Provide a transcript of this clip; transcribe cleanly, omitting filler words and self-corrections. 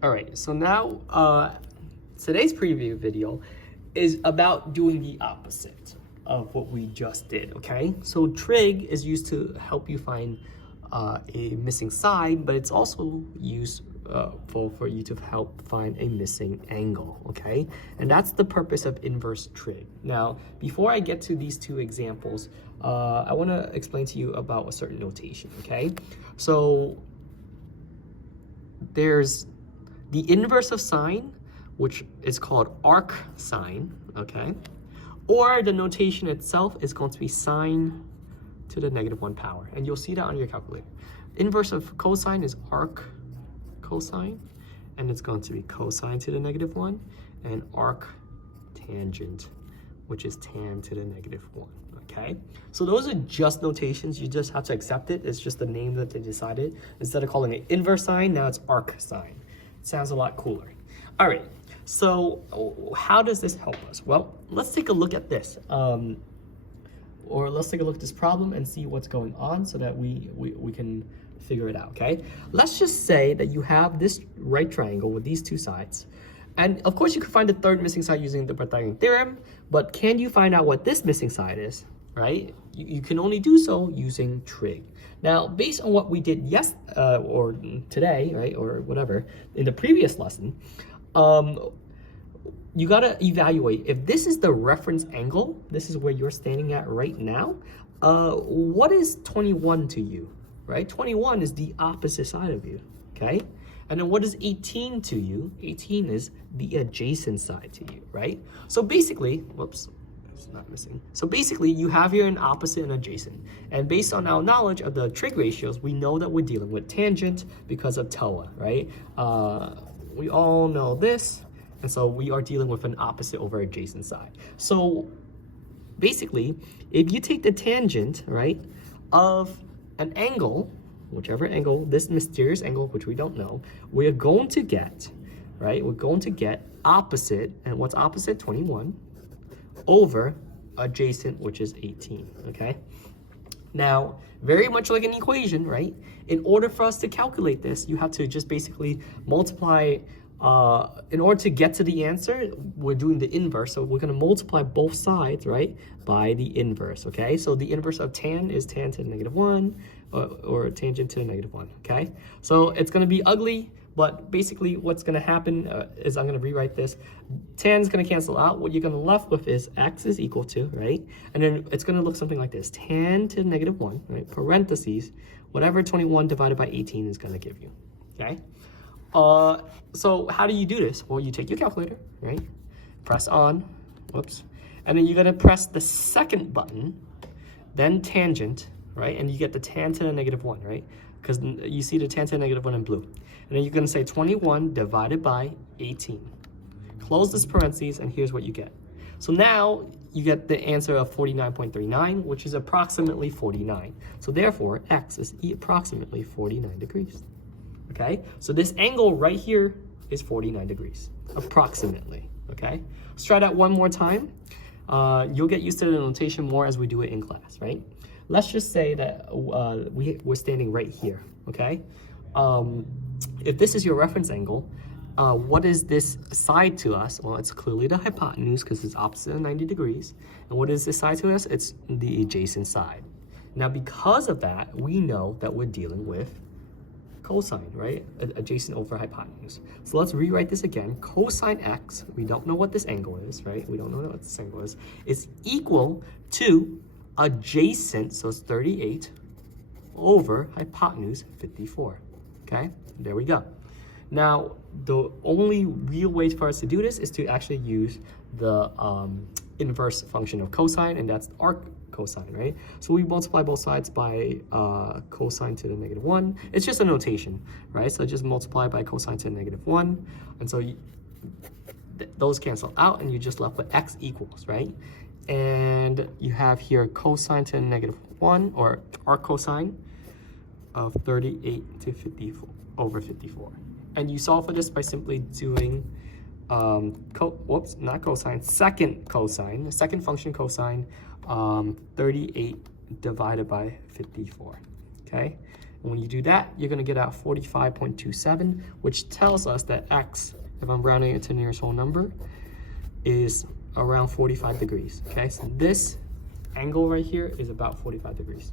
All right, so now today's preview video is about doing the opposite of what we just did, okay? So trig is used to help you find a missing side, but it's also used for you to help find a missing angle, okay? And that's the purpose of inverse trig. Now, before I get to these two examples, I want to explain to you about a certain notation, okay? So there's the inverse of sine, which is called arc sine, okay? Or the notation itself is going to be sine to the -1 power, and you'll see that on your calculator. Inverse of cosine is arc cosine, and it's going to be cosine to the -1, and arc tangent, which is tan to the -1, okay? So those are just notations. You just have to accept it. It's just the name that they decided. Instead of calling it inverse sine, now it's arc sine. It sounds a lot cooler. All right, so how does this help us? Well, let's take a look at this. Or let's take a look at this problem and see what's going on so that we can figure it out, okay? Let's just say that you have this right triangle with these two sides. And of course you can find the third missing side using the Pythagorean theorem, but can you find out what this missing side is, right? You can only do so using trig. Now, based on what we did or today, right, or whatever, in the previous lesson, you gotta evaluate if this is the reference angle, this is where you're standing at right now, what is 21 to you, right? 21 is the opposite side of you, okay? And then what is 18 to you? 18 is the adjacent side to you, right? So basically, whoops, it's not missing. So basically, you have here an opposite and adjacent. And based on our knowledge of the trig ratios, we know that we're dealing with tangent because of TOA, right? We all know this. And so we are dealing with an opposite over adjacent side. So basically, if you take the tangent, right, of an angle, whichever angle, this mysterious angle, which we don't know, we're going to get, right, we're going to get opposite, and what's opposite? 21, over adjacent, which is 18, okay? Now, very much like an equation, right, in order for us to calculate this, you have to just basically multiply. In order to get to the answer, we're doing the inverse. So we're going to multiply both sides, right, by the inverse, okay? So the inverse of tan is tan to the -1 or tangent to the -1, okay? So it's going to be ugly, but basically what's going to happen is I'm going to rewrite this. Tan is going to cancel out. What you're going to left with is x is equal to, right? And then it's going to look something like this. Tan to the -1, right, parentheses, whatever 21 divided by 18 is going to give you, okay? So how do you do this? Well, you take your calculator, right? Press on, whoops. And then you're gonna press the second button, then tangent, right? And you get the tan to the -1, right? Because you see the tan to the -1 in blue. And then you're gonna say 21 divided by 18. Close this parentheses, and here's what you get. So now you get the answer of 49.39, which is approximately 49. So therefore, x is approximately 49 degrees. Okay, so this angle right here is 49 degrees, approximately, okay? Let's try that one more time. You'll get used to the notation more as we do it in class, right? Let's just say that we're standing right here, okay? If this is your reference angle, what is this side to us? Well, it's clearly the hypotenuse because it's opposite of 90 degrees. And what is this side to us? It's the adjacent side. Now, because of that, we know that we're dealing with cosine, right? Adjacent over hypotenuse. So let's rewrite this again. Cosine x, we don't know what this angle is, right? We don't know what this angle is equal to adjacent, so it's 38, over hypotenuse, 54, okay? There we go. Now, the only real way for us to do this is to actually use the inverse function of cosine, and that's arc cosine, right? So we multiply both sides by cosine to the -1. It's just a notation, right? So just multiply by cosine to the -1. And so those cancel out, and you're just left with x equals, right? And you have here cosine to the -1, or arc cosine of 38 to 54 over 54. And you solve for this by simply doing second function cosine, 38 divided by 54, okay? And when you do that, you're gonna get out 45.27, which tells us that X, if I'm rounding it to the nearest whole number, is around 45 degrees, okay? So this angle right here is about 45 degrees.